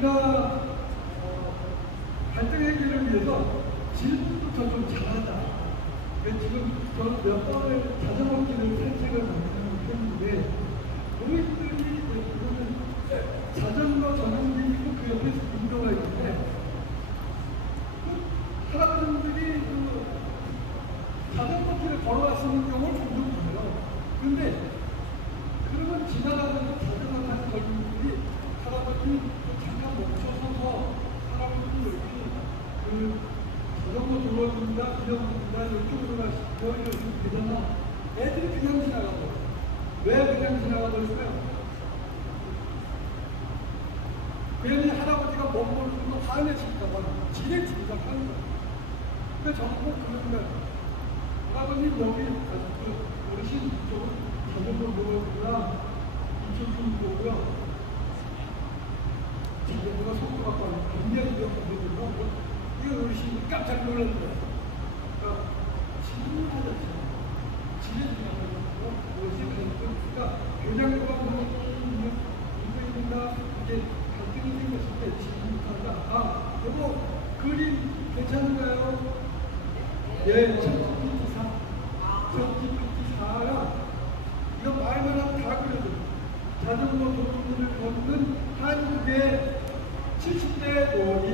우리가 어, 갈등 해결을 위해서 질문부터 좀 잘하자. 지금 저는 몇 번을 자전거 길을 산책을 했는데 우리들이 자전거 전용기 있고 그 옆에 인도가 있는데 그 할아버지들이 그 자전거 길을 걸어왔는 경우를 종종 봐요. 근데 그러면 지나가는 자전거 타는 젊은이들이 할아버지 그 잠깐 멈춰서서 할아버지 여기 그 자전거 돌아준다, 빌려준다, 이쪽으로 가시죠, 이러시면 되잖아. 애들이 그냥 지나가고. 왜 그냥 지나가버릴까요? 괜히 할아버지가 못 모르고 화내실까봐 지네 주기가 하는 거야. 저는 꼭 그런 거야. 할아버님 여기 그 어르신 이쪽은 자전거 모르구나. 이쪽 좀 보고요. 자전거가 속도가 빨라. 굉장히 위험하거든요. 이 어르신이 깜짝 거야. 그러니까 질문하자 지네 지나가고 어르신 그러니까 교장과 뭐 이거입니다. 이제 갈등이 생겼을 때 질문하자. 아, 여보 그림 괜찮은가요? 예, 첫 GPT 4. 첫 GPT 4가 이거 말만 하면 다 그려줘. 자전거 도로를 걷는 한국의 70대 노인